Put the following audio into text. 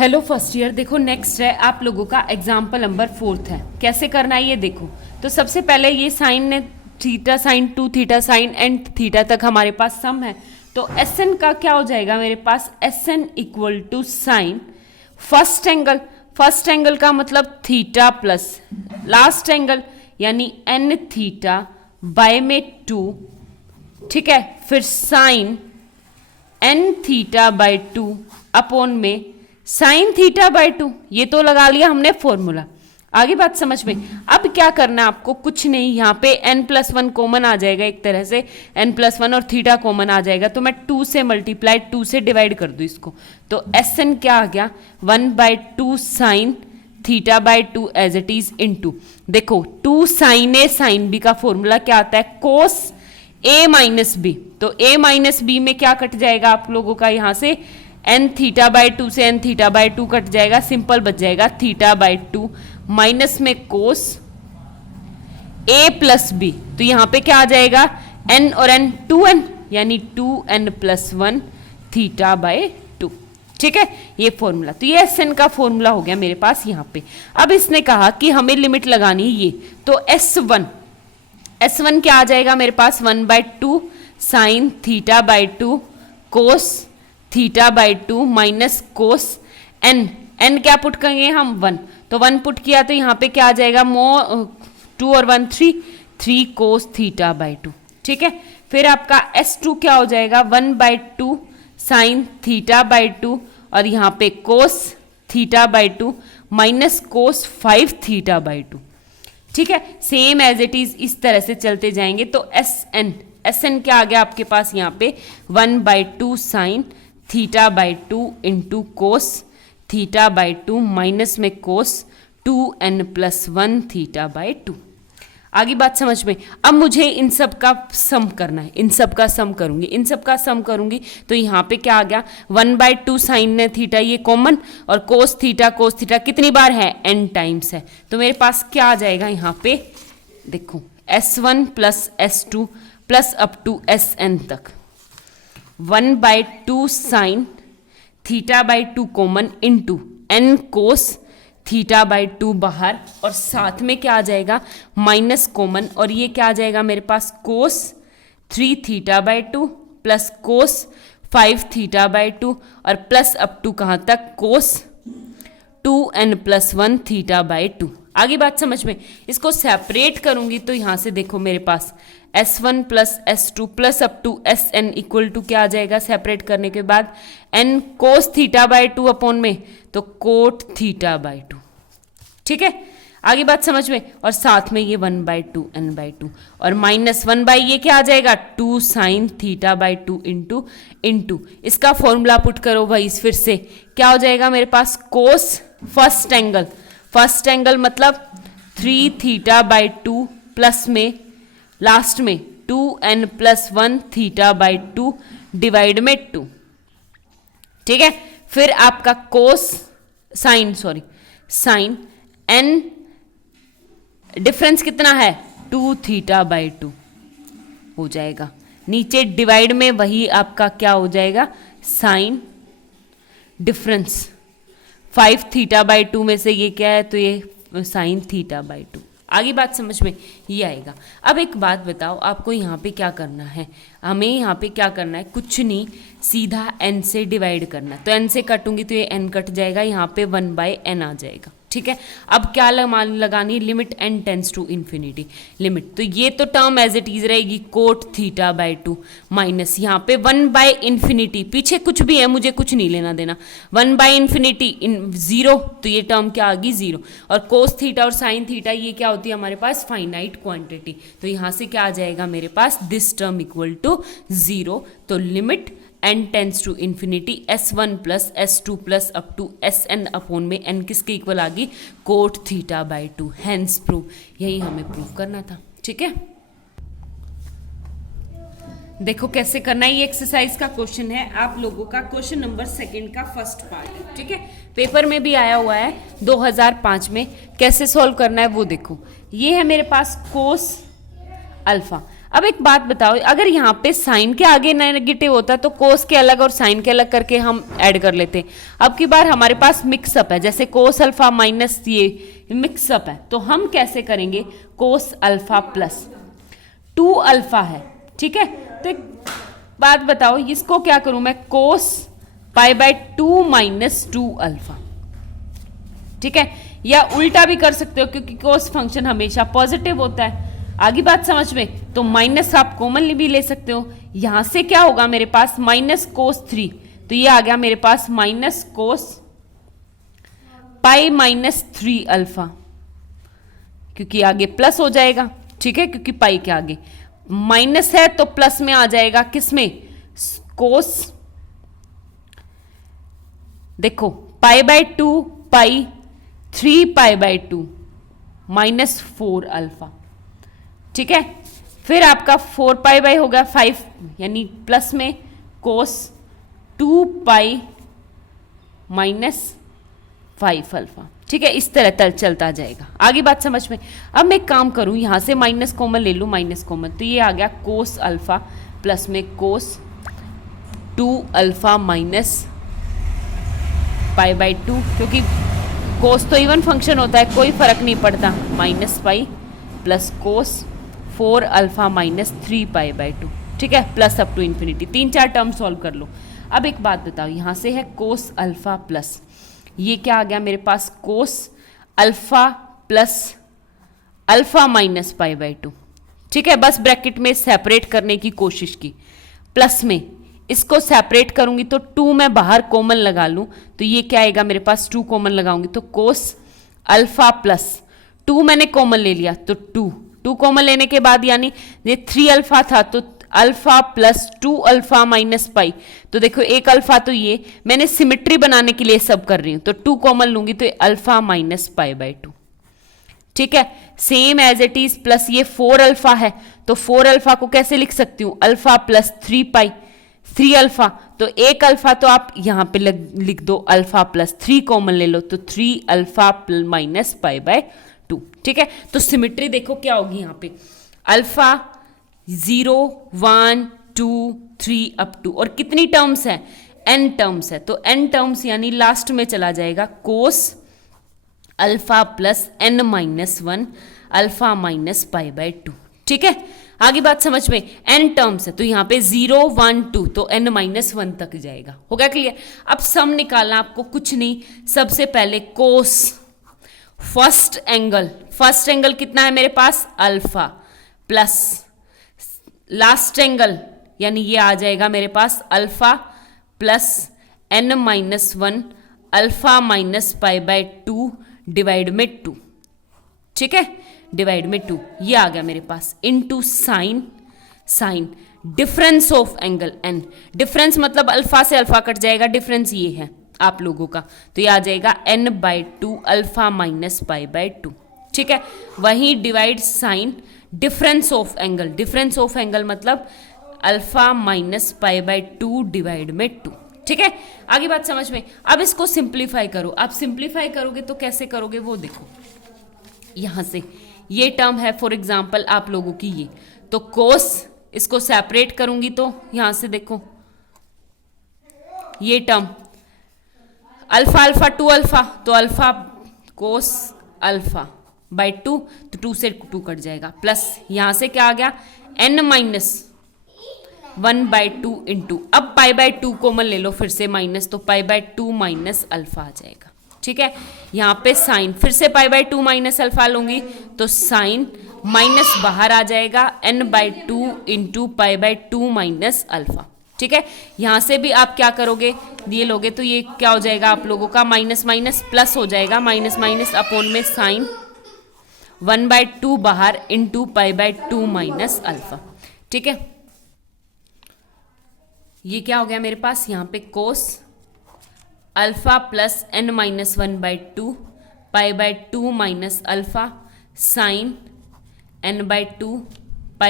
Hello first year. देखो next है आप लोगों का एग्जाम्पल नंबर 4 है। कैसे करना है ये देखो। तो सबसे पहले ये साइन ने theta sine 2 theta sine and theta तक हमारे पास सम है। तो एस एन का क्या हो जाएगा मेरे पास, S n equal to sine first angle. First angle का मतलब थीटा प्लस लास्ट एंगल यानी एन थीटा बाय में 2, ठीक है। फिर sine n theta by 2 upon में साइन थीटा बाय 2, ये तो लगा लिया हमने फॉर्मूला। आगे बात समझ में। अब क्या करना है आपको, कुछ नहीं, यहाँ पे n+1 कॉमन आ जाएगा, एक तरह से n+1 और थीटा कॉमन आ जाएगा। तो मैं 2 से मल्टीप्लाई 2 से डिवाइड कर दूँ इसको, तो एस एन क्या आ गया 1/2 sine theta by 2 as it is into, देखो 2 साइन ए साइन बी का फॉर्मूला क्या आता है, कोस a माइनस बी। तो a माइनस बी में क्या कट जाएगा आप लोगों का, यहाँ से n थीटा बाय 2 से n थीटा बाय 2 कट जाएगा, सिंपल बच जाएगा थीटा बाय 2 माइनस में कोस a प्लस बी। तो यहाँ पे क्या आ जाएगा n और n 2n यानी 2n+1 थीटा बाय 2, ठीक है। ये फॉर्मूला, तो ये एस एन का फॉर्मूला हो गया मेरे पास यहाँ पे। अब इसने कहा कि हमें लिमिट लगानी है ये, तो S1 क्या आ जाएगा मेरे पास 1/2 sine theta by 2 cos theta by 2 minus cos n क्या पुट करेंगे हम 1, तो 1 पुट किया तो यहाँ पे क्या आ जाएगा 2 और 1 3 कोस थीटा बाय 2, ठीक है। फिर आपका S2 क्या हो जाएगा 1/2 साइन थीटा बाय 2 और यहाँ पे कोस theta by 2 minus cos 5 theta by 2, ठीक है। सेम एज इट इज इस तरह से चलते जाएंगे। तो एस एन क्या आ गया आपके पास यहाँ पे 1/2 sine theta by 2 into cos theta by 2 minus में कोस 2n+1 थीटा बाय 2। आगे बात समझ में। अब मुझे इन सब का सम करना है, इन सब का सम करूंगी तो यहाँ पे क्या आ गया 1/2 साइन ने थीटा ये कॉमन और कोस थीटा कितनी बार है n टाइम्स है। तो मेरे पास क्या आ जाएगा यहाँ पे देखो S1 plus S2 plus up to SN तक 1/2 sine theta by 2 common into n cos theta by 2 बाहर और साथ में क्या आ जाएगा माइनस कॉमन, और ये क्या आ जाएगा मेरे पास कोस 3 theta by 2 plus cos 5 theta by 2 और प्लस अप टू कहाँ तक कोस 2n+1 थीटा बाय 2। आगे बात समझ में। इसको सेपरेट करूंगी तो यहाँ से देखो मेरे पास S1 plus S2 plus up to SN equal to क्या आ जाएगा सेपरेट करने के बाद n cos theta by 2 upon में तो कोट थीटा बाय 2, ठीक है। आगे बात समझ में। और साथ में ये 1/2 n/2 और माइनस 1 बाई ये क्या आ जाएगा 2 साइन थीटा बाय 2 इंटू इसका फॉर्मूला पुट करो भाई फिर से क्या हो जाएगा मेरे पास कोस फर्स्ट एंगल मतलब 3 थीटा बाय 2 प्लस में लास्ट में 2n+1 थीटा बाय 2 डिवाइड में 2, ठीक है। फिर आपका कोस साइन n डिफरेंस कितना है 2 थीटा बाय 2 हो जाएगा, नीचे डिवाइड में वही आपका क्या हो जाएगा साइन डिफरेंस 5 थीटा बाय 2 में से ये क्या है तो ये साइन थीटा बाय 2। आगे बात समझ में ये आएगा। अब एक बात बताओ आपको यहाँ पे क्या करना है, हमें यहाँ पे क्या करना है, कुछ नहीं, सीधा n से डिवाइड करना है। तो n से कटूंगी तो ये n कट जाएगा, यहाँ पे 1/n आ जाएगा, ठीक है। अब क्या लगानी limit n tends to infinity limit, तो ये तो टर्म एज इट इज रहेगी कोट थीटा बाय 2 माइनस यहाँ पे 1/∞, पीछे कुछ भी है मुझे कुछ नहीं लेना देना, 1/∞ 0, तो ये टर्म क्या आ गई 0। और कोस थीटा और साइन थीटा ये क्या होती है हमारे पास फाइनाइट क्वांटिटी, तो यहाँ से क्या आ जाएगा मेरे पास दिस टर्म इक्वल टू 0। तो limit n tends to infinity S1 plus S2 plus up to SN upon में n किसके इक्वल आ गई cot theta by 2, hence prove. यही हमें प्रूव करना था, ठीक है। देखो कैसे करना है, ये एक्सरसाइज का क्वेश्चन है आप लोगों का, क्वेश्चन नंबर 2 का फर्स्ट पार्ट है, ठीक है। पेपर में भी आया हुआ है 2005 में, कैसे सॉल्व करना है वो देखो। ये है मेरे पास कोस अल्फा। अब एक बात बताओ, अगर यहाँ पे साइन के आगे नेगेटिव होता तो कोस के अलग और साइन के अलग करके हम ऐड कर लेते। अब की बार हमारे पास मिक्सअप है, जैसे कोस अल्फा माइनस ये मिक्सअप है, तो हम कैसे करेंगे, कोस अल्फा प्लस 2 अल्फा है, ठीक है। तो एक बात बताओ, इसको क्या करूं मैं, कोस पाई बाय 2 माइनस 2 अल्फा, ठीक है। या उल्टा भी कर सकते हो क्योंकि कोस फंक्शन हमेशा पॉजिटिव होता है। आगे बात समझ में, तो माइनस आप कॉमन भी ले सकते हो। यहां से क्या होगा मेरे पास, माइनस कोस 3, तो ये आ गया मेरे पास minus cos pi minus 3 alpha, क्योंकि आगे प्लस हो जाएगा, ठीक है, क्योंकि पाई के आगे माइनस है तो प्लस में आ जाएगा, किसमें, कोस, देखो पाई by 2 pi 3 pi by 2 minus 4 alpha, ठीक है। फिर आपका 4 पाई बाय हो गया 5, यानी प्लस में कोस 2 पाई माइनस 5 अल्फा, ठीक है। इस तरह तल चलता जाएगा। आगे बात समझ में। अब मैं एक काम करूं, यहां से माइनस कॉमन ले लूं, माइनस कॉमन, तो ये आ गया कोस अल्फा प्लस में कोस 2 अल्फा माइनस पाई बाय 2, क्योंकि कोस तो इवन फंक्शन होता है, कोई फर्क नहीं पड़ता, minus pi plus cos 4 alpha minus 3 pi by 2, ठीक है, plus up to infinity. 3-4 term solve कर लो। अब एक बात बताओ, यहां से है कोस अल्फा प्लस, ये क्या आ गया मेरे पास, cos alpha plus alpha minus pi by 2, ठीक है। बस ब्रैकेट में सेपरेट करने की कोशिश की, प्लस में इसको सेपरेट करूंगी तो 2 मैं बाहर कॉमन लगा लूं, तो ये क्या आएगा मेरे पास, 2 कॉमन लगाऊंगी तो कोस अल्फा प्लस 2 मैंने कॉमन ले लिया, तो 2 कॉमन लेने के बाद यानी ये 3 अल्फा था, तो अल्फा प्लस 2 अल्फा माइनस पाई, तो देखो एक अल्फा, तो ये मैंने सिमेट्री बनाने के लिए सब कर रही हूं, तो 2 कॉमन लूंगी तो अल्फा माइनस पाई बाय 2, ठीक है। Same as it is, plus ये 4 अल्फा है, तो 4 अल्फा को कैसे लिख सकती हूं, अल्फा प्लस 3 पाई, 3 अल्फा, तो एक अल्फा तो आप यहां पे लिख दो, अल्फा प्लस 3 कॉमन ले लो, तो 3 अल्फा माइनस पाई बाय 2, ठीक है। तो सिमेट्री देखो क्या होगी यहां पे, अल्फा 0 1 2 3 अप टू, और कितनी टर्म्स है, n टर्म्स है, तो n टर्म्स यानी लास्ट में चला जाएगा कोस alpha plus n minus 1 alpha minus pi by 2, ठीक है। आगे बात समझ में, n टर्म्स है तो यहां पे 0 1 2, तो n माइनस 1 तक जाएगा, हो गया क्लियर। अब सम निकालना आपको, कुछ नहीं, सबसे पहले कोस फर्स्ट एंगल कितना है मेरे पास, अल्फा प्लस लास्ट एंगल, यानी ये आ जाएगा मेरे पास alpha plus n minus 1 alpha minus pi by 2 divide में 2, ठीक है, डिवाइड में 2, ये आ गया मेरे पास, into sine difference of angle n, difference मतलब अल्फा से अल्फा कट जाएगा, डिफरेंस ये है आप लोगों का, तो ये आ जाएगा n by 2 alpha minus pi by 2, ठीक है। वहीं divide sine difference of angle मतलब alpha minus pi by 2 divide में 2, ठीक है। आगे बात समझ में। अब इसको सिंप्लीफाई करो, आप सिंप्लीफाई करोगे तो कैसे करोगे वो देखो, यहां से ये टर्म है फॉर एग्जाम्पल आप लोगों की ये, तो कोस इसको सेपरेट करूंगी तो यहां से देखो ये टर्म अल्फा 2 अल्फा, तो अल्फा कोस अल्फा बाय 2, तो 2 से 2 कट जाएगा, प्लस यहां से क्या आ गया n माइनस 1 बाय 2 इंटू, अब पाई बाय 2 कॉमन ले लो फिर से माइनस, तो पाई बाय 2 माइनस अल्फा आ जाएगा, ठीक है। यहां पे साइन फिर से पाई बाय 2 माइनस अल्फा लूंगी तो साइन माइनस बाहर आ जाएगा, n by 2 into pi by 2 minus alpha, ठीक है। यहां से भी आप क्या करोगे, ये लोगे तो ये क्या हो जाएगा आप लोगों का, माइनस माइनस प्लस हो जाएगा, माइनस माइनस अपॉन में साइन 1 बाय 2 बाहर into pi by 2 minus alpha, ठीक है। ये क्या हो गया मेरे पास, यहाँ पे cos alpha plus n minus 1 by 2 pi by 2 minus alpha sine n by 2